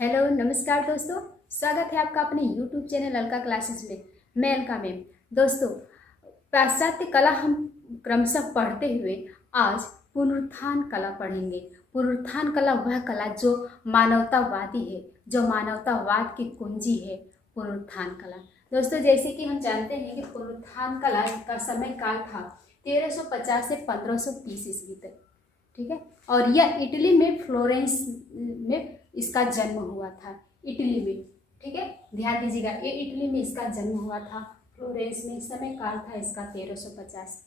Hello नमस्कार दोस्तों, स्वागत है आपका अपने YouTube चैनल अलका क्लासेस में। मैं अलका मैम। दोस्तों, पाश्चात्य कला हम क्रमशः पढ़ते हुए आज पुनरुत्थान कला पढ़ेंगे। पुनरुत्थान कला वह कला जो मानवतावादी है, जो मानवतावाद की कुंजी है, पुनरुत्थान कला। दोस्तों, जैसे कि हम जानते हैं कि पुनरुत्थान कला का समय काल था 1350 से 1530 ईस्वी तक। ठीक है, और यह इटली में फ्लोरेंस में इसका जन्म हुआ था। इटली में, ठीक है, ध्यान दीजिएगा, ये इटली में इसका जन्म हुआ था। फ्लोरेंस में समय काल था इसका 1350।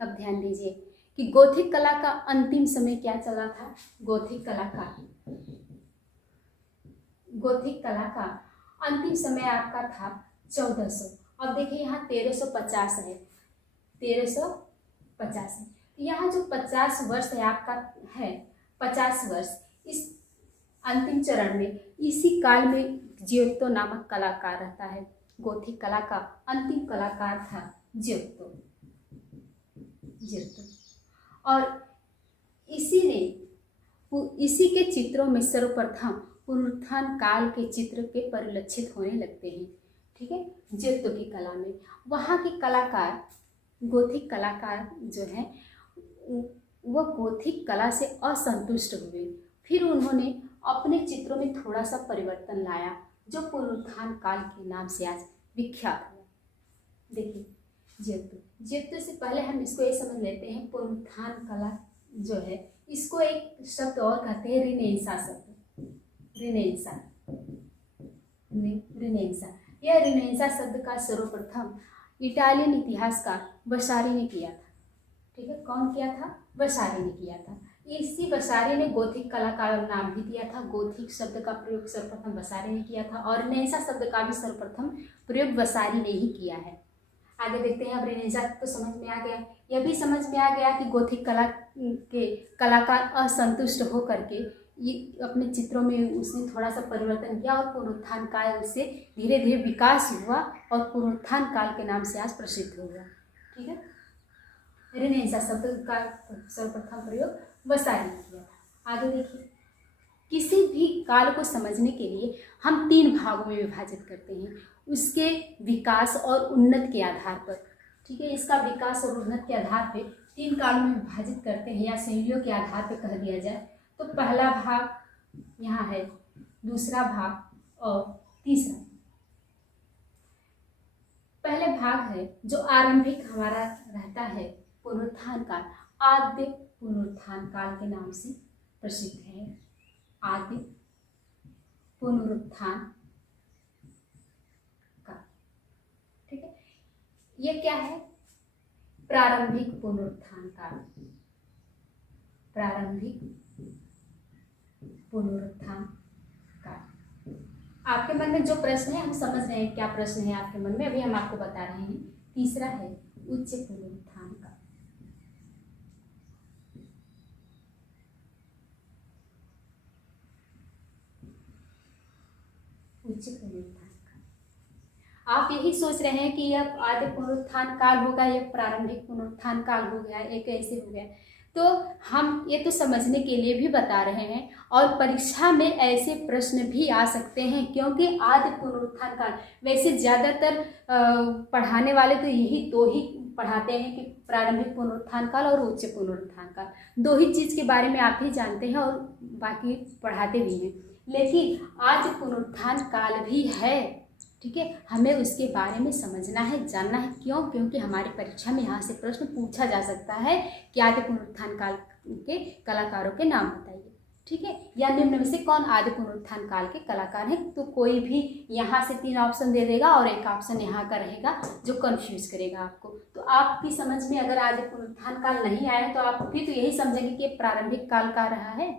अब ध्यान दीजिए कि गोथिक कला का अंतिम समय क्या चला था। गोथिक कला का अंतिम समय आपका था 1400। अब देखिए यहाँ 1350 है, 1350 है। यहाँ जो 50 वर्ष है आपका है, 50 वर्ष इस अंतिम चरण में, इसी काल में जियोत्तो नामक कलाकार रहता है। गोथिक कला का अंतिम कलाकार था जियोत्तो। और इसी के चित्रों में सर्वप्रथम पुनरुत्थान काल के चित्र के परिलक्षित होने लगते हैं। ठीक है, जियोत्तो की कला में वहाँ के कलाकार, गोथिक कलाकार जो हैं, वह गोथिक कला से असंतुष्ट हुए। फिर उन्होंने अपने चित्रों में थोड़ा सा परिवर्तन लाया, जो पुनरुत्थान काल के नाम से आज विख्यात हुआ। देखिए, जियोत्तो से पहले हम इसको ये समझ लेते हैं, पुनरुत्थान कला जो है, इसको एक शब्द और कहते हैं, रिनेंसा शब्द। रिनेंसा। यह रिनेंसा शब्द का सर्वप्रथम इटालियन इतिहासकार वसारी ने किया था। ठीक है, कौन किया था? वसारी ने किया था। इसी वसारी ने गोथिक कला का नाम भी दिया था। गोथिक शब्द का प्रयोग सर्वप्रथम वसारी ने किया था, और रिनेंसा शब्द का भी सर्वप्रथम प्रयोग वसारी ने ही किया है। आगे देखते हैं। अब रिनेंसा तो समझ में आ गया, यह भी समझ में आ गया कि गोथिक कला के कलाकार असंतुष्ट होकर के ये अपने चित्रों में उसने थोड़ा सा परिवर्तन किया, और पुनरुत्थान काल से धीरे धीरे विकास हुआ, और पुनरुत्थान काल के नाम से आज प्रसिद्ध हो गया। ठीक है, रिनेंसा शब्द का सर्वप्रथम प्रयोग वसारी ने किया था। आगे देखिए, किसी भी काल को समझने के लिए हम 3 भागों में विभाजित करते हैं, उसके विकास और उन्नत के आधार पर। ठीक है, इसका विकास और उन्नत के आधार पर 3 काल में विभाजित करते हैं, या शैलियों के आधार पर कह दिया जाए तो पहला भाग यहाँ है, दूसरा भाग और तीसरा। पहले भाग है जो आरंभिक हमारा रहता है, पुनरुत्थान काल, आद्य पुनरुत्थान काल के नाम से प्रसिद्ध है। आद्य पुनरुत्थान काल। ठीक है, ये क्या है? प्रारंभिक पुनरुत्थान काल। प्रारंभिक पुनरुत्थान काल। आपके मन में जो प्रश्न है, हम समझ रहे हैं क्या प्रश्न है आपके मन में, अभी हम आपको बता रहे हैं। तीसरा है उच्च पुनरुत्थान काल। उच्च पुनरुत्थान काल। आप यही सोच रहे हैं कि यह आद्य पुनरुत्थान काल होगा, यह प्रारंभिक पुनरुत्थान काल हो गया, एक ऐसे हो गया। तो हम ये तो समझने के लिए भी बता रहे हैं, और परीक्षा में ऐसे प्रश्न भी आ सकते हैं, क्योंकि आद्य पुनरुत्थान काल वैसे ज़्यादातर पढ़ाने वाले तो यही 2 ही पढ़ाते हैं कि प्रारंभिक पुनरुत्थान काल और उच्च पुनरुत्थान काल। 2 ही चीज़ के बारे में आप ही जानते हैं, और बाकी पढ़ाते भी हैं। लेकिन आद्य पुनरुत्थान काल भी है। ठीक है, हमें उसके बारे में समझना है, जानना है। क्यों? क्योंकि हमारी परीक्षा में यहाँ से प्रश्न पूछा जा सकता है कि आद्य पुनरुत्थान काल के कलाकारों के नाम बताइए। ठीक है, या निम्न में से कौन आद्य पुनरुत्थान काल के कलाकार हैं? तो कोई भी यहाँ से 3 ऑप्शन दे देगा, और एक ऑप्शन यहाँ का रहेगा जो कंफ्यूज करेगा आपको। तो आपकी समझ में अगर आद्य पुनरुत्थान काल नहीं आया, तो आप भी तो यही समझेंगे कि प्रारंभिक काल का रहा है,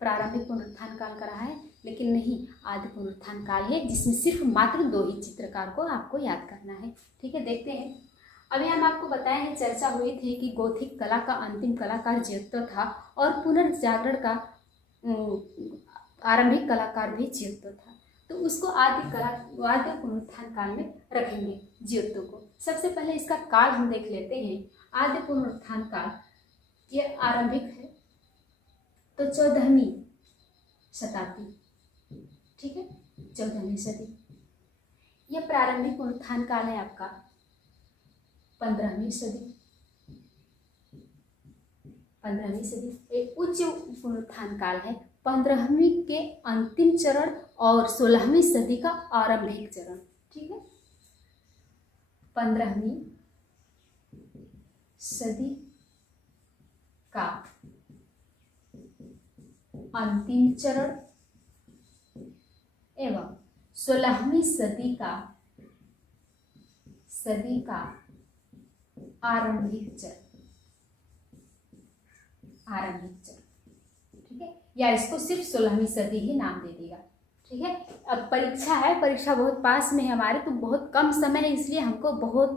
प्रारंभिक पुनरुत्थान काल का रहा है। लेकिन नहीं, आद्य पुनरुत्थान काल है, जिसमें सिर्फ मात्र 2 ही चित्रकार को आपको याद करना है। ठीक है, देखते हैं। अभी हम आपको बताए हैं, चर्चा हुई थी कि गोथिक कला का अंतिम कलाकार जियोत्तो था, और पुनर्जागरण का आरंभिक कलाकार भी जियोत्तो था। तो उसको आद्य पुनरुत्थान काल में रखेंगे जियोत्तो को। सबसे पहले इसका काल हम देख लेते हैं। आद्य पुनरुत्थान काल ये आरंभिक है, तो शताब्दी, ठीक है, 14वीं सदी। यह प्रारंभिक पुनरुत्थान काल है आपका 15वीं सदी। 15वीं सदी एक उच्च पुनरुत्थान काल है, 15वीं के अंतिम चरण और 16वीं सदी का आरंभिक चरण, ठीक है। 15वीं सदी का अंतिम चरण एवं 16वीं सदी का आरंभिक चरण, ठीक है, या इसको सिर्फ 16वीं सदी ही नाम दे देगा, ठीक है। अब परीक्षा है, परीक्षा बहुत पास में है हमारे, तो बहुत कम समय है, इसलिए हमको बहुत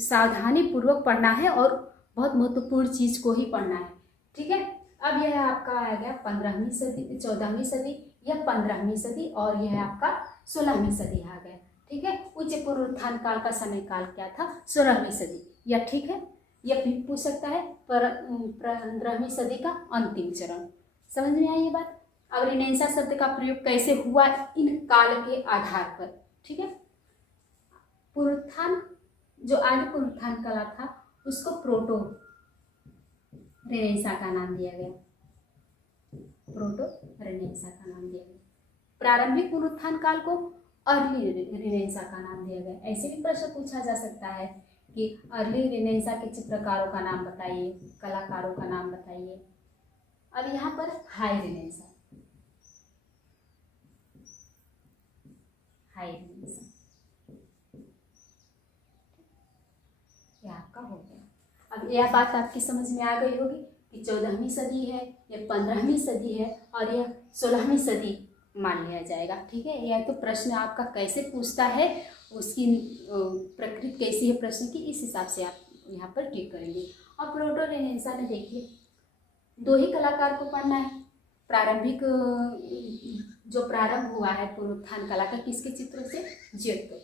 सावधानी पूर्वक पढ़ना है और बहुत महत्वपूर्ण चीज को ही पढ़ना है, ठीक है। अब यह आपका आ गया 15वीं सदी, 14वीं सदी, यह 15वीं सदी और यह आपका 16वीं सदी आ गया, ठीक है। उच्च पुनरुत्थान काल का समय काल क्या था? 16वीं सदी, यह ठीक है। यह भी पूछ सकता है 15वीं सदी का अंतिम चरण। समझ में आई ये बात? अब रिनेसां शब्द का प्रयोग कैसे हुआ इन काल के आधार पर, ठीक है। पुनरुत्थान, जो आदि पुनरुत्थान कला था उसको प्रोटो रेनेसां का नाम दिया गया, प्रोटो रेनेसां का नाम दिया गया। प्रारंभिक पुनरुत्थान काल को अर्ली रेनेसां का नाम दिया गया। ऐसे भी प्रश्न पूछा जा सकता है कि अर्ली रेनेसां के चित्रकारों का नाम बताइए, कलाकारों का नाम बताइए। अब यहाँ पर हाई रेनेसां, यह आपका हो गया। अब यह बात आपकी समझ में आ गई होगी कि 14वीं सदी है, यह 15वीं सदी है और यह 16वीं सदी मान लिया जाएगा, ठीक है। यह तो प्रश्न आपका कैसे पूछता है, उसकी प्रकृति कैसी है प्रश्न की, इस हिसाब से आप यहाँ पर टिक करेंगे। और प्रोटो रेनेसां में देखिए 2 ही कलाकार को पढ़ना है। प्रारंभिक जो प्रारंभ हुआ है पुनरुत्थान कला का, किसके चित्रों से? जियोतो।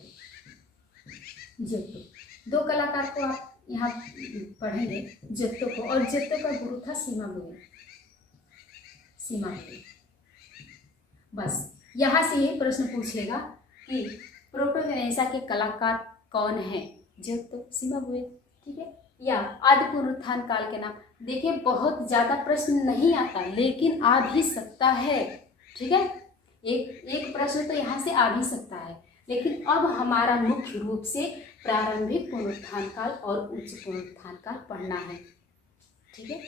2 कलाकार को आप यहाँ पढ़ेंगे, जियोतो को, और जियोतो का गुरु था सिमाबुए। बस यहाँ से यही प्रश्न पूछेगा कि प्रोटो रेनेसां के कलाकार कौन है? जियोतो, सिमाबुए, ठीक है। या आदि पुनरुत्थान काल के नाम। देखिए बहुत ज़्यादा प्रश्न नहीं आता, लेकिन आ भी सकता है, ठीक है। एक प्रश्न तो यहाँ से आ भी सकता है, लेकिन अब हमारा मुख्य रूप से प्रारंभिक पुनरुत्थान काल और उच्च पुनरुत्थान काल पढ़ना है, ठीक है।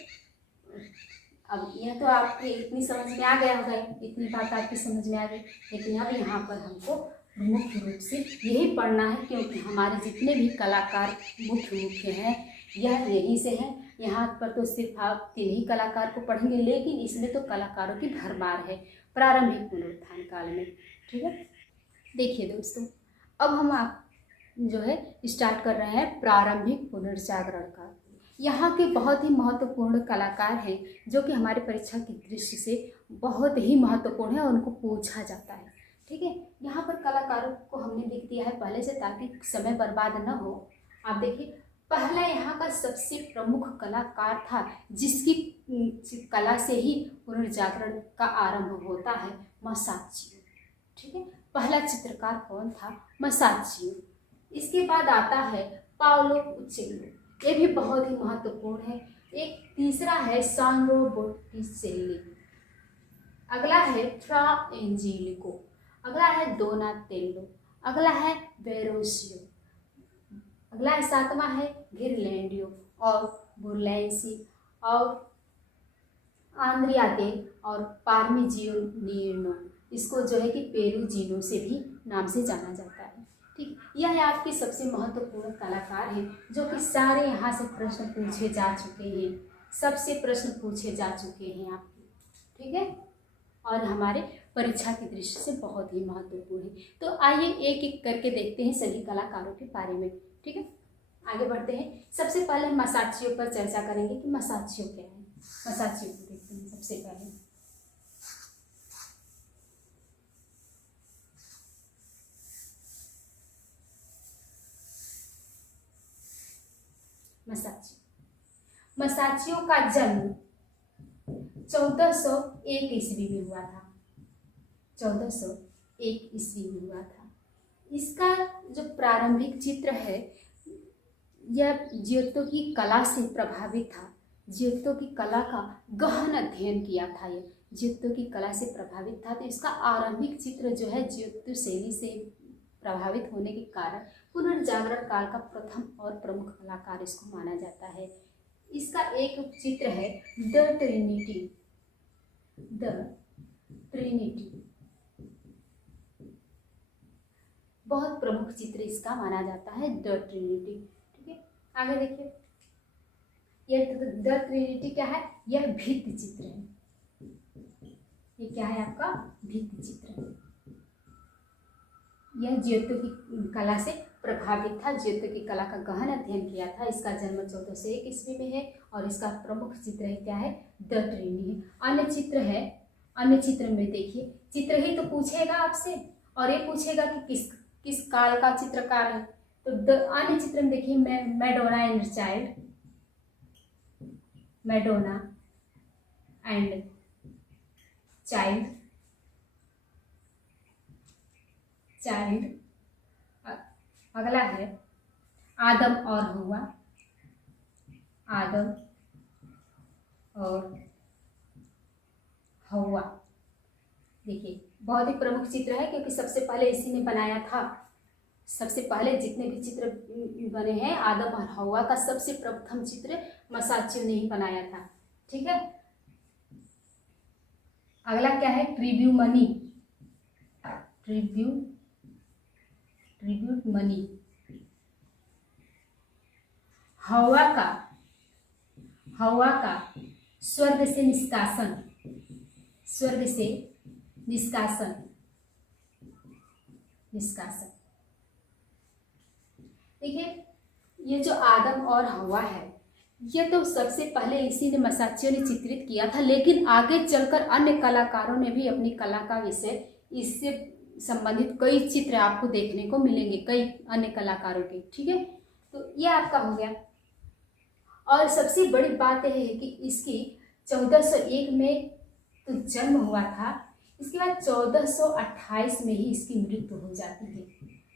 अब यह तो आपके इतनी समझ में आ गया होगा, इतनी बात आपकी समझ में आ गई, लेकिन अब यहाँ पर हमको मुख्य रूप से यही पढ़ना है, क्योंकि हमारे जितने भी कलाकार मुख्य हैं यह यहीं से हैं। यहाँ पर तो सिर्फ आप 3 ही कलाकार को पढ़ेंगे, लेकिन इसमें तो कलाकारों की भरमार है प्रारंभिक पुनरुत्थान काल में, ठीक है। देखिए दोस्तों, अब हम आप जो है स्टार्ट कर रहे हैं प्रारंभिक पुनर्जागरण काल। यहाँ के बहुत ही महत्वपूर्ण कलाकार हैं जो कि हमारे परीक्षा की दृष्टि से बहुत ही महत्वपूर्ण है और उनको पूछा जाता है, ठीक है। यहाँ पर कलाकारों को हमने लिख दिया है पहले से, ताकि समय बर्बाद न हो। आप देखिए, पहला यहाँ का सबसे प्रमुख कलाकार था जिसकी कला से ही पुनर्जागरण का आरंभ होता है, मासाचियो, ठीक है। पहला चित्रकार कौन था? मासाचियो। इसके बाद आता है पाओलो उचेल्लो, ये भी बहुत ही महत्वपूर्ण है। एक तीसरा है सांड्रो बोटिसेल्ली, अगला है फ्रा एंजेलिको, अगला है डोनातेल्लो, अगला है वेरोसियो, अगला है 7वां है घिरलैंडियो और बुरलैंसी और आंद्रियाते और पार्मिजियोनिनो, इसको जो है कि पेरुजिनो से भी नाम से जाना जाता है, ठीक। यह आपके सबसे महत्वपूर्ण कलाकार हैं जो कि सारे यहाँ से प्रश्न पूछे जा चुके हैं, सबसे प्रश्न पूछे जा चुके हैं आपके, ठीक है, और हमारे परीक्षा की दृष्टि से बहुत ही महत्वपूर्ण है। तो आइए एक एक करके देखते हैं सभी कलाकारों के बारे में, ठीक है। आगे बढ़ते हैं। सबसे पहले मासाचियो पर चर्चा करेंगे कि मासाचियो क्या है। मासाचियो को देखते हैं सबसे पहले। मासाचियो का जन्म 1401 ईस्वी में हुआ था। 1401 ईस्वी में हुआ था। इसका जो प्रारंभिक चित्र है यह ज्योतिषों की कला से प्रभावित था। ज्योतिषों की कला का गहन अध्ययन किया था। यह ज्योतिषों की कला से प्रभावित था, तो इसका आरंभिक चित्र जो है ज्योतिष शैली से प्रभावित होने के कारण पुनर्जागरण काल का प्रथम और प्रमुख कलाकार इसको माना जाता है। इसका एक चित्र है द ट्रिनिटी। द ट्रिनिटी बहुत प्रमुख चित्र इसका माना जाता है, द ट्रिनिटी। ठीक है, आगे देखिए, यह द ट्रिनिटी क्या है? यह भित्ति चित्र है। ये क्या है? आपका भित्ति चित्र है। यह ज्योतिषों की कला से प्रभावित था, ज्योतिषों की कला का गहन अध्ययन किया था। इसका जन्म 1401 ईस्वी में है और इसका प्रमुख चित्र है क्या है? द ट्रिनिटी है। अन्य चित्र है, अन्य चित्र में देखिए, चित्र ही तो पूछेगा आपसे और ये पूछेगा कि किस काल का चित्रकार है। तो अन्य चित्र में देखिए, Madonna and child, Madonna and child, child. अगला है आदम और हव्वा, आदम और हव्वा। देखिए, बहुत ही प्रमुख चित्र है क्योंकि सबसे पहले इसी ने बनाया था। सबसे पहले जितने भी चित्र बने हैं आदम और हव्वा का सबसे प्रथम चित्र मसाच्यो ने ही बनाया था। ठीक है, अगला क्या है? Tribute money, tribute money. हव्वा का स्वर्ग से निष्कासन, स्वर्ग से निष्कासन, निष्कासन। देखिए, ये जो आदम और हव्वा है ये तो सबसे पहले इसी ने मसाच्यो ने चित्रित किया था, लेकिन आगे चलकर अन्य कलाकारों ने भी अपनी कला का विषय इससे संबंधित कई चित्र आपको देखने को मिलेंगे, कई अन्य कलाकारों के। ठीक है, तो ये आपका हो गया। और सबसे बड़ी बात यह है कि इसकी 1401 में तो जन्म हुआ था, इसके बाद 1428 में ही इसकी मृत्यु हो जाती है।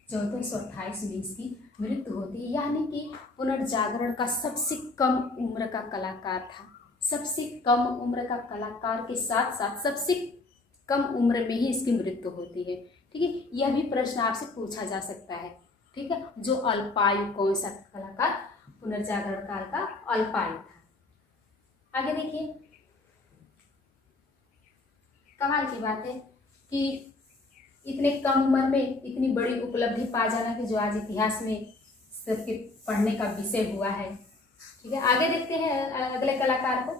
1428 में इसकी मृत्यु होती है, यानी कि पुनर्जागरण का सबसे कम उम्र का कलाकार था। सबसे कम उम्र का कलाकार के साथ साथ सबसे कम उम्र में ही इसकी मृत्यु होती है। ठीक है, यह भी प्रश्न आपसे पूछा जा सकता है। ठीक है, जो अल्पायु कौन सा कलाकार पुनर्जागरण काल का अल्पायु था। आगे देखिए, कमाल की बात है कि इतने कम उम्र में इतनी बड़ी उपलब्धि पा जाना कि जो आज इतिहास में सबके पढ़ने का विषय हुआ है। ठीक है, आगे देखते हैं अगले कलाकार को।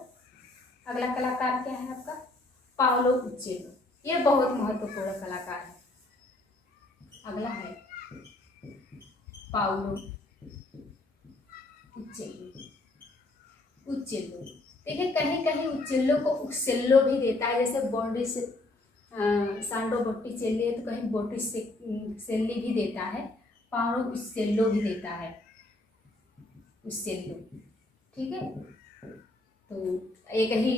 अगला कलाकार क्या है आपका? पाओलो उच्चेलो। यह बहुत महत्वपूर्ण कलाकार है। अगला है पाओलो उच्चेलो। उच्चेलो देखिए, कहीं कहीं उच्चेलो को उक्सेल्लो भी देता है, जैसे बॉन्डी से सांडो बोट्टिचेल्ली है तो कहीं बोट्टिसेल्ली भी देता है, पाओलो उच्चेलो भी देता है, उच्चेलो। ठीक है, तो एक ही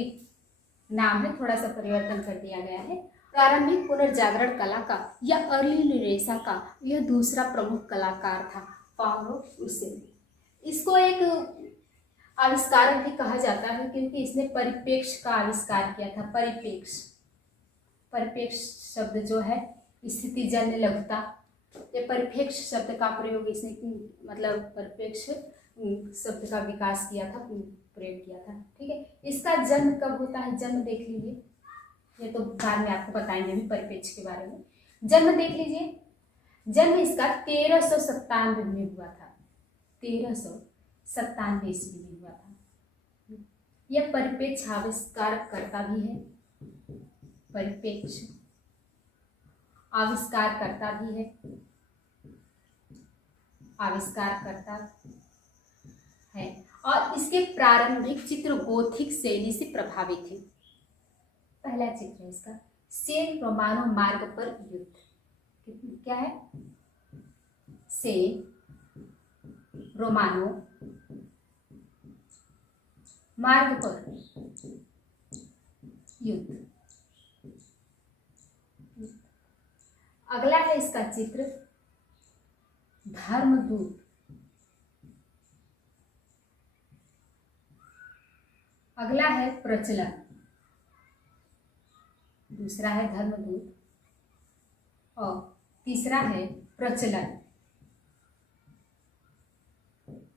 नाम है, थोड़ा सा परिवर्तन कर दिया गया है। प्रारंभिक पुनर्जागरण कला का या अर्ली निरेशा का यह दूसरा प्रमुख कलाकार था, पाओलो उच्चेलो। इसको एक आविष्कारक भी कहा जाता है क्योंकि इसने परिप्रेक्ष्य का आविष्कार किया था। परिप्रेक्ष्य, परिप्रेक्ष्य शब्द जो है स्थिति जन्य लघुता, ये परिप्रेक्ष्य शब्द का प्रयोग इसने मतलब परिप्रेक्ष्य शब्द का विकास किया था, प्रयोग किया था। ठीक है, इसका जन्म कब होता है? जन्म देख लीजिए, ये तो बाद में आपको बताएंगे भी परिप्रेक्ष्य के बारे में। जन्म देख लीजिए, जन्म इसका 1397 में हुआ था, 1397 ईस्वी में हुआ था। यह परिप्रेक्ष्य आविष्कार करता भी है, परिप्रेक्ष्य आविष्कार करता भी है, आविष्कार करता है। और इसके प्रारंभिक चित्र गोथिक शैली से प्रभावित है। पहला चित्र है इसका सेन रोमानो मार्ग पर युद्ध। क्या है? सेन रोमानो मार्ग पर युद्ध। अगला है इसका चित्र धर्मदूत। अगला है प्रचलन। दूसरा है धर्मदूत और तीसरा है प्रचलन।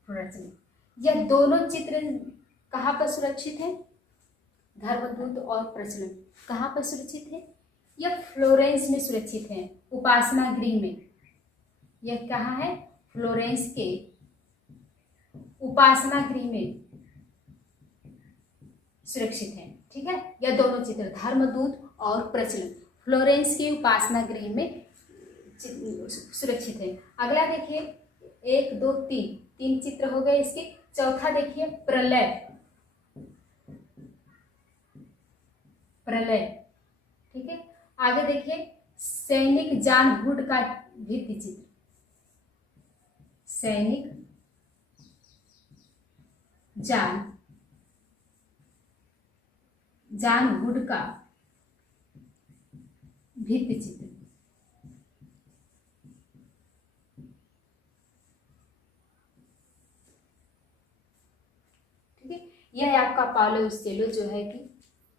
प्रचलन, यह दोनों चित्र कहाँ पर सुरक्षित है? धर्मदूत और प्रचलन कहाँ पर सुरक्षित है? यह फ्लोरेंस में सुरक्षित है, उपासना गृह में। यह कहाँ है? फ्लोरेंस के उपासना गृह में सुरक्षित है। ठीक है, यह दोनों चित्र धर्मदूत और प्रचलन फ्लोरेंस के उपासना गृह में सुरक्षित है। अगला देखिए, 1 2 3 चित्र हो गए इसके। चौथा देखिए प्रलय। प्रलय, ठीक है। आगे देखिए सैनिक जॉन हुड का भित्ति चित्र। सैनिक जॉन हुड का भित्ति चित्र। ठीक है, यह आपका पाउलो कोएल्हो जो है कि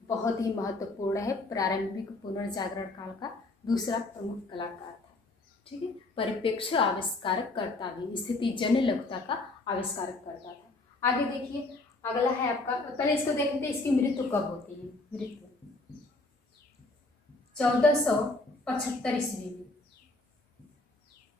बहुत ही महत्वपूर्ण है, प्रारंभिक पुनर्जागरण काल का दूसरा प्रमुख कलाकार था। ठीक है, परिप्रेक्ष्य आविष्कारक करता भी, स्थिति जन्य लघुता का आविष्कारक करता था। आगे देखिए, अगला है आपका, पहले इसको देखते हैं इसकी मृत्यु कब होती है। मृत्यु 1475 ईस्वी में,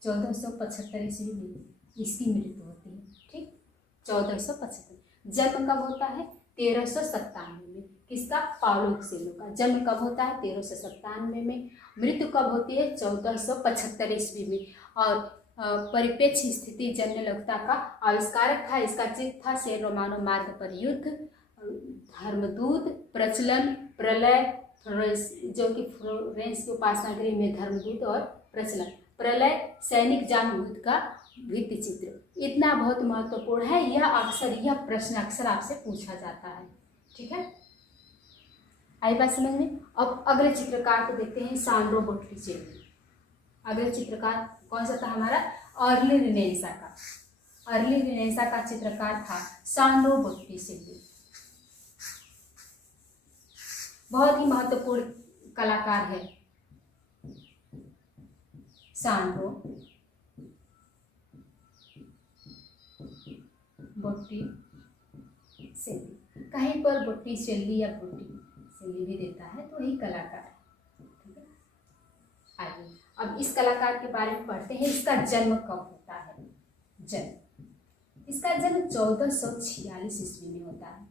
1475 ईस्वी में इसकी मृत्यु होती है। ठीक, 1475। जन्म कब होता है? 1397 में। किसका? पाउलो कोएल्हो का जन्म कब होता है? 1397 में। मृत्यु कब होती है? 1475 ईस्वी में। और परिप्रेक्ष्य स्थिति जन्य लघुता का आविष्कारक था। इसका चित्र था सेन रोमानो मार्ग पर युद्ध, धर्मदूत, प्रचलन, प्रलय, जो कि फ्लोरेंस के उपासना गृह में धर्मदूत और प्रचलन, प्रलय, सैनिक जॉन हुड का भित्ति चित्र। इतना बहुत महत्वपूर्ण है। यह प्रश्न अक्सर आपसे पूछा जाता है। ठीक है, आई बात समझ में। अब अगले चित्रकार को देखते हैं, सांड्रो बोट्टिचेल्ली। अगले चित्रकार कौन सा था हमारा? अर्ली रिनेसां का। अर्ली रिनेसां का चित्रकार था सांड्रो बोट्टिचेल्ली। बहुत ही महत्वपूर्ण कलाकार है सांड्रो बोट्टिचेल्ली। कहीं पर बोट्टिचेल्ली या बोट्टिचेल्ली भी देता है, तो वही कलाकार है। ठीक है, आइए अब इस कलाकार के बारे में पढ़ते हैं। इसका जन्म कब होता है? इसका जन्म 1446 ईस्वी में होता है।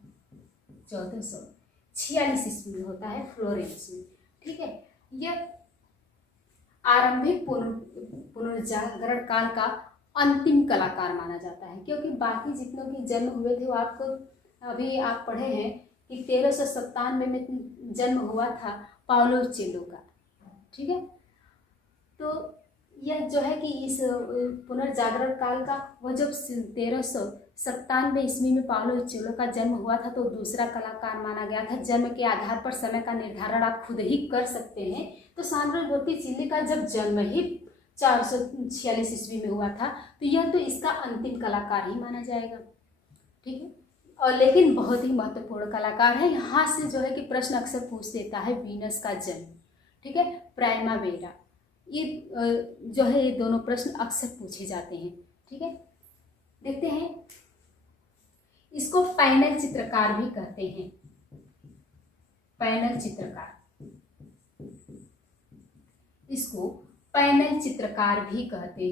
1446 ईस्वी में होता है, फ्लोरेंस में। ठीक है, यह आरंभिक पुनर्जागरण काल का अंतिम कलाकार माना जाता है, क्योंकि बाकी जितनों के जन्म हुए थे वो आपको अभी आप पढ़े हैं कि 1397 में जन्म हुआ था पाउलो कोएल्हो का। ठीक है, तो यह जो है कि इस पुनर्जागरण काल का वो जब 1397 ईस्वी में पाउलो कोएल्हो का जन्म हुआ था, तो दूसरा कलाकार माना गया था। जन्म के आधार पर समय का निर्धारण आप खुद ही कर सकते हैं। तो सांड्रो बोट्टिचेल्ली का जब जन्म ही 446 ईस्वी में हुआ था, तो यह तो इसका अंतिम कलाकार ही माना जाएगा। ठीक है, और लेकिन बहुत ही महत्वपूर्ण कलाकार है। यहाँ से जो है कि प्रश्न अक्सर पूछ देता है वीनस का जन्म। ठीक है, प्राइमावेरा, ये जो है ये दोनों प्रश्न अक्सर पूछे जाते हैं। ठीक है, देखते हैं। इसको पैनल चित्रकार भी कहते हैं। पैनल चित्रकार, इसको पैनल चित्रकार भी कहते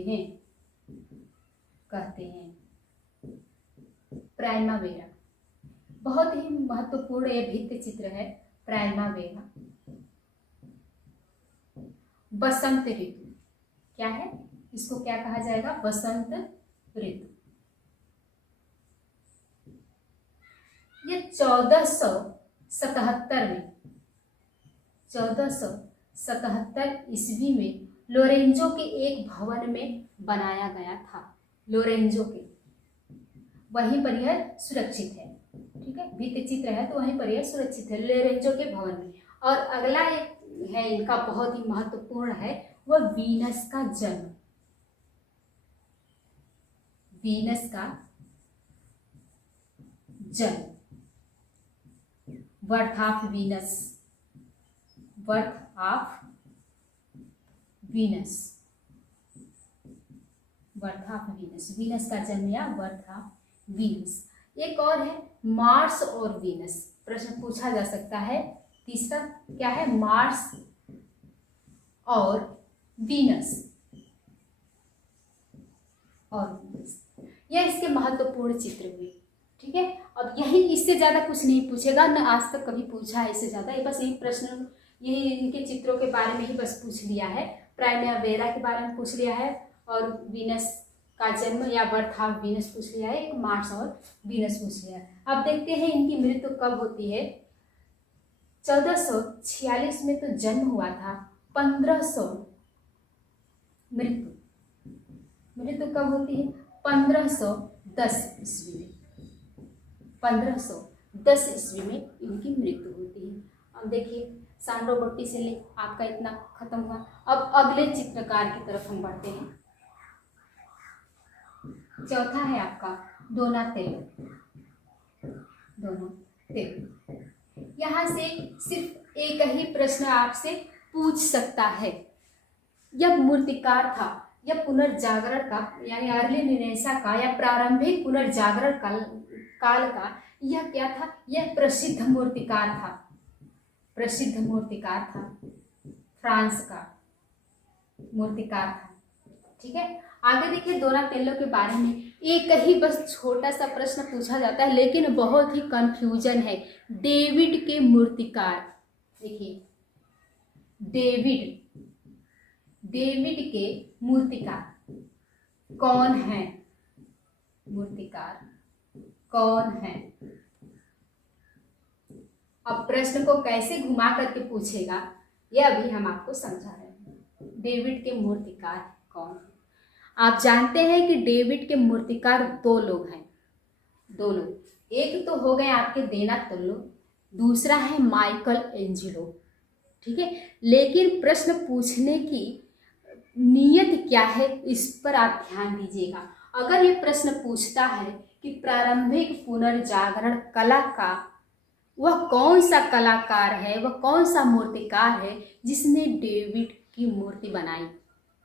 हैं। प्राइमावेरा बहुत ही महत्वपूर्ण ये भित्ति चित्र है। प्राइमावेरा, बसंत ऋतु। क्या है? इसको क्या कहा जाएगा? बसंत ऋतु। ये 1477 ईस्वी में लोरेंजो के एक भवन में बनाया गया था। लोरेंजो के, वहीं पर यह सुरक्षित है। ठीक है, भित्ति चित्र है तो वहीं पर यह सुरक्षित है, लॉरेंजो के भवन में। और अगला एक है इनका बहुत ही महत्वपूर्ण है, वह वीनस का जन्म। वीनस का जन्म, birth of Venus, birth of Venus, birth of Venus, Venus का जन्म या बर्थ ऑफ वीनस। एक और है मार्स और वीनस, प्रश्न पूछा जा सकता है। तीसरा क्या है, मार्स और वीनस, और वीनस, यह इसके महत्वपूर्ण चित्र हुए। ठीक है, अब यही, इससे ज्यादा कुछ नहीं पूछेगा, न आज तक कभी पूछा है इससे ज्यादा। बस यही प्रश्न, यही इनके चित्रों के बारे में ही बस पूछ लिया है। प्राइमेवेरा के बारे में पूछ लिया है, और वीनस का जन्म या बर्थ ऑफ वीनस पूछ लिया है, एक मार्स और वीनस पूछ लिया है। अब देखते हैं इनकी मृत्यु कब होती है। 1446 में तो जन्म हुआ था, 1500 मृत्यु कब होती है, 1510 ईस्वी में, 1510 ईस्वी में इनकी मृत्यु होती है। अब देखिए सांड्रो से ले आपका इतना खत्म हुआ। अब अगले चित्रकार की तरफ हम बढ़ते हैं। चौथा है आपका डोनातेलो। यहाँ से सिर्फ एक ही प्रश्न आपसे पूछ सकता है, यह मूर्तिकार था, यह पुनर्जागरण का यानी अर्ली रिनेसा का या प्रारंभिक पुनर्जागरण काल का यह क्या था, यह प्रसिद्ध मूर्तिकार था, प्रसिद्ध मूर्तिकार था, फ्रांस का मूर्तिकार था। ठीक है, आगे देखिए डोनातेलो के बारे में एक ही बस छोटा सा प्रश्न पूछा जाता है, लेकिन बहुत ही कंफ्यूजन है। डेविड के मूर्तिकार, देखिए डेविड के मूर्तिकार कौन है, मूर्तिकार कौन है। अब प्रश्न को कैसे घुमा करके पूछेगा यह अभी हम आपको समझा रहे हैं। डेविड के मूर्तिकार कौन है। आप जानते हैं कि डेविड के मूर्तिकार दो लोग हैं, दो लोग। एक तो हो गए आपके डोनातेलो, दूसरा है माइकल एंजेलो। ठीक है, लेकिन प्रश्न पूछने की नियत क्या है इस पर आप ध्यान दीजिएगा। अगर ये प्रश्न पूछता है कि प्रारंभिक पुनर्जागरण कला का वह कौन सा कलाकार है, वह कौन सा मूर्तिकार है जिसने डेविड की मूर्ति बनाई,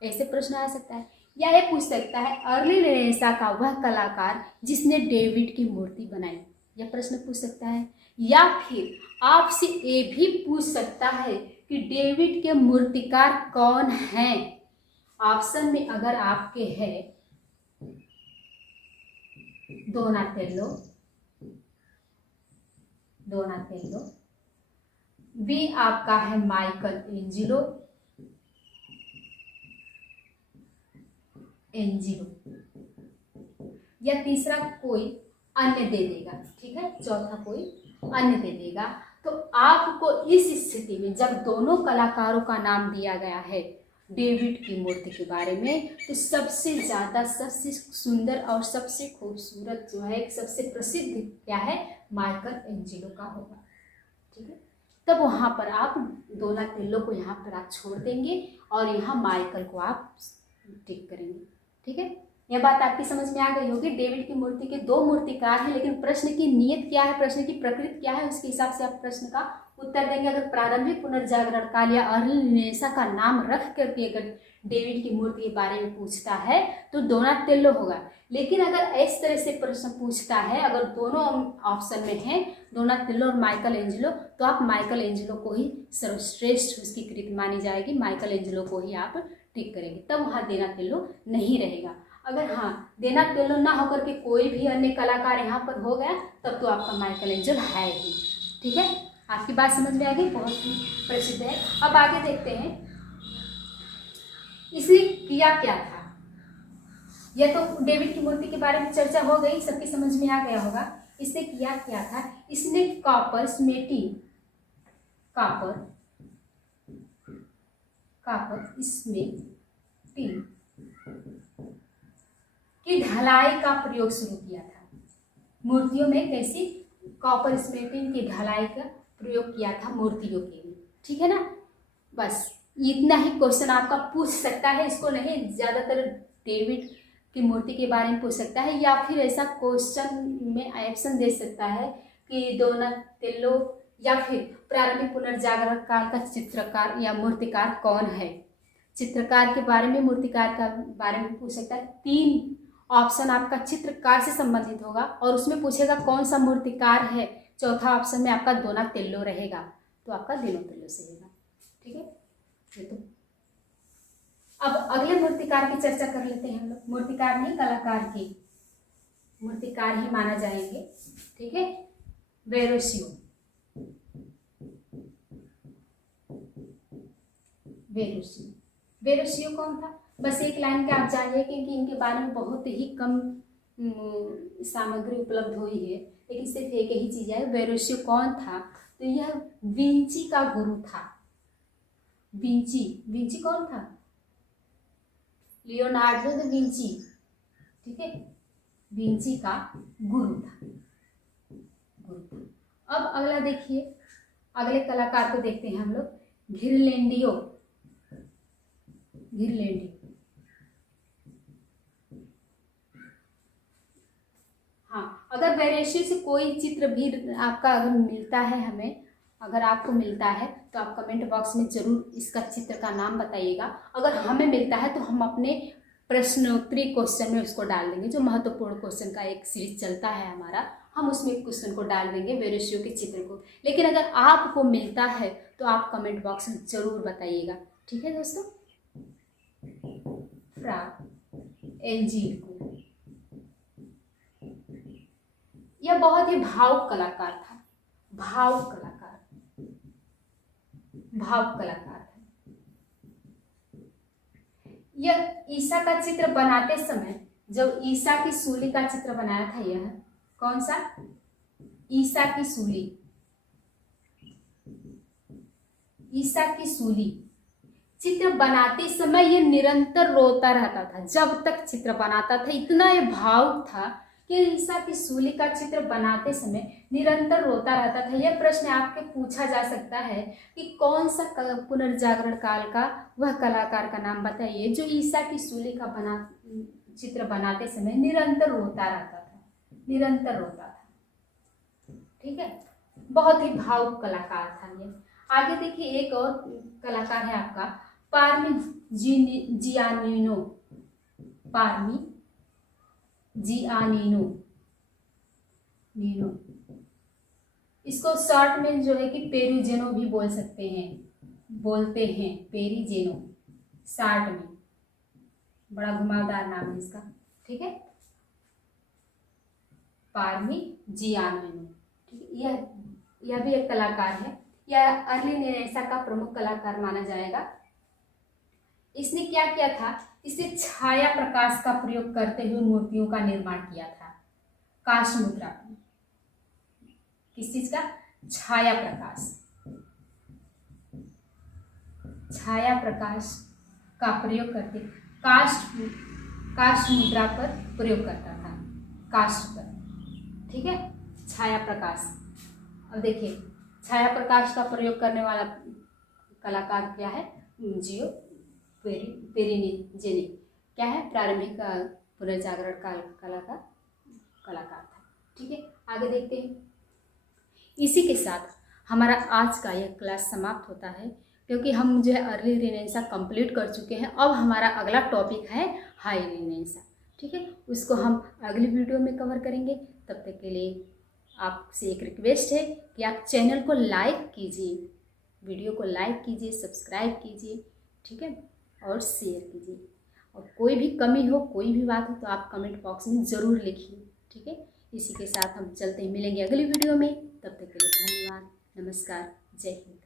ऐसे प्रश्न आ सकता है। या ये पूछ सकता है अर्ली रेनेसां का वह कलाकार जिसने डेविड की मूर्ति बनाई, यह प्रश्न पूछ सकता है। या फिर आपसे ये भी पूछ सकता है कि डेविड के मूर्तिकार कौन हैं। ऑप्शन में अगर आपके है डोनातेलो, बी आपका है माइकल एंजिलो, या तीसरा कोई अन्य दे देगा। ठीक है, चौथा कोई अन्य दे देगा। तो आपको इस स्थिति में जब दोनों कलाकारों का नाम दिया गया है डेविड की मूर्ति के बारे में, तो सबसे ज़्यादा, सबसे सुंदर और सबसे खूबसूरत जो है, सबसे प्रसिद्ध क्या है, माइकल एंजेलो का होगा। ठीक है, तब वहाँ पर आप डोनातेलो को यहाँ पर आप छोड़ देंगे और यहाँ माइकल को आप टिक करेंगे। ठीक है, यह बात आपकी समझ में आ गई होगी। डेविड की मूर्ति के दो मूर्तिकार हैं, लेकिन प्रश्न की नियत क्या है, प्रश्न की प्रकृति क्या है, उसके हिसाब से आप प्रश्न का उत्तर देंगे। अगर प्रारंभिक पुनर्जागरण काल या अर्ली रेनेसां का नाम रख करके अगर डेविड की मूर्ति के बारे में पूछता है तो डोनातेलो होगा। लेकिन अगर इस तरह से प्रश्न पूछता है, अगर दोनों ऑप्शन में है डोनातेलो और माइकल एंजेलो, तो आप माइकल एंजेलो को ही सर्वश्रेष्ठ उसकी कृति मानी जाएगी, माइकल एंजेलो को ही आप टिक करेंगे, तब वहाँ डोनातेलो नहीं रहेगा। अगर हाँ डोनातेलो ना होकर के कोई भी अन्य कलाकार यहाँ पर हो गया, तब तो आपका माइकल एंजेलो है ही। ठीक है, आपकी बात समझ में आ गई, बहुत ही प्रसिद्ध है। अब आगे देखते हैं इसने किया क्या था। यह तो डेविड की मूर्ति के बारे में चर्चा हो गई, सबकी समझ में आ गया होगा। इसने किया क्या था, इसने कॉपर स्मेटिंग, कॉपर स्मेटिंग की ढलाई का प्रयोग शुरू किया था। मूर्तियों में कैसी कॉपर स्मेल्टिंग की ढलाई का प्रयोग किया था मूर्तियों के लिए। ठीक है ना, बस इतना ही क्वेश्चन आपका पूछ सकता है, इसको नहीं, ज़्यादातर डेविड की मूर्ति के बारे में पूछ सकता है, या फिर ऐसा क्वेश्चन में ऑप्शन दे सकता है कि डोनाटेलो या फिर प्रारंभिक पुनर्जागरण काल का चित्रकार या मूर्तिकार कौन है। चित्रकार के बारे में, मूर्तिकार का बारे में पूछ सकता है। 3 ऑप्शन आपका चित्रकार से संबंधित होगा और उसमें पूछेगा कौन सा मूर्तिकार है। चौथा ऑप्शन में आपका डोनाटेलो रहेगा, तो आपका डोनाटेलो से होगा। ठीक है, तो अब अगले मूर्तिकार की चर्चा कर लेते हैं हम लोग। मूर्तिकार नहीं, कलाकार की, मूर्तिकार ही माना जाएंगे। ठीक है, वेरोसियो। वेरोसियो कौन था? बस एक लाइन के आप जानिए, क्योंकि इनके बारे में बहुत ही कम सामग्री उपलब्ध हुई है, लेकिन सिर्फ एक ही चीज़ है। वेरोसियो कौन था? तो यह विंची का गुरु था। विंची कौन था? Leonardo da Vinci. ठीक है, विंची का गुरु था। अब अगला देखिए, अगले कलाकार को देखते हैं हम लोग, घिरलैंडियो। हाँ, अगर वेरोसियो से कोई चित्र भी आपका अगर मिलता है हमें, अगर आपको मिलता है तो आप कमेंट बॉक्स में ज़रूर इसका चित्र का नाम बताइएगा। अगर हमें मिलता है तो हम अपने प्रश्नोत्तरी क्वेश्चन में उसको डाल देंगे। जो महत्वपूर्ण क्वेश्चन का एक सीरीज चलता है हमारा, हम उसमें क्वेश्चन को डाल देंगे वेरोसियो के चित्र को। लेकिन अगर आपको मिलता है तो आप कमेंट बॉक्स में ज़रूर बताइएगा। ठीक है दोस्तों, फ्रा एंजीको, यह बहुत ही भावुक कलाकार था। भावुक कलाकार था। यह ईसा का चित्र बनाते समय, जब ईसा की सूली का चित्र बनाया था, यह कौन सा? ईसा की सूली चित्र बनाते समय यह निरंतर रोता रहता था। जब तक चित्र बनाता था इतना यह भावुक था कि ईसा की सूली का चित्र बनाते समय निरंतर रोता रहता था। यह प्रश्न आपके पूछा जा सकता है कि कौन सा पुनर्जागरण काल का वह कलाकार का नाम बताइए जो ईसा की सूली का चित्र बनाते समय निरंतर रोता था। ठीक है, बहुत ही भावुक कलाकार था ये। आगे देखिए, एक और कलाकार है आपका पार्मिजियानो। इसको शॉर्ट में जो है कि पेरुजेनो भी बोलते हैं पेरिजेनो, शॉर्ट में। बड़ा घुमावदार नाम है इसका। ठीक है, पार्मिजियानो। ठीक है, यह भी एक कलाकार है। यह अर्ली रेनेसां का प्रमुख कलाकार माना जाएगा। इसने क्या किया था? इसने छाया प्रकाश का प्रयोग करते हुए मूर्तियों का निर्माण किया था। काष्ठ मुद्रा, किस चीज का? छाया प्रकाश का प्रयोग करते, काष्ठ मुद्रा पर प्रयोग करता था, काष्ठ पर। ठीक है, छाया प्रकाश। अब देखिए, छाया प्रकाश का प्रयोग करने वाला कलाकार क्या है? जियो पेरिजेनी। क्या है? प्रारंभिक पुनर्जागरण काल कलाकार था। ठीक है, आगे देखते हैं। इसी के साथ हमारा आज का यह क्लास समाप्त होता है, क्योंकि हम जो है अर्ली रेनेसां कंप्लीट कर चुके हैं। अब हमारा अगला टॉपिक है हाई रेनेसां। ठीक है, उसको हम अगली वीडियो में कवर करेंगे। तब तक के लिए आपसे एक रिक्वेस्ट है कि आप चैनल को लाइक कीजिए, वीडियो को लाइक कीजिए, सब्सक्राइब कीजिए। ठीक है, और शेयर कीजिए। और कोई भी कमी हो, कोई भी बात हो तो आप कमेंट बॉक्स में ज़रूर लिखिए। ठीक है, इसी के साथ हम चलते हैं, मिलेंगे अगली वीडियो में। तब तक के लिए धन्यवाद, नमस्कार, जय हिंद।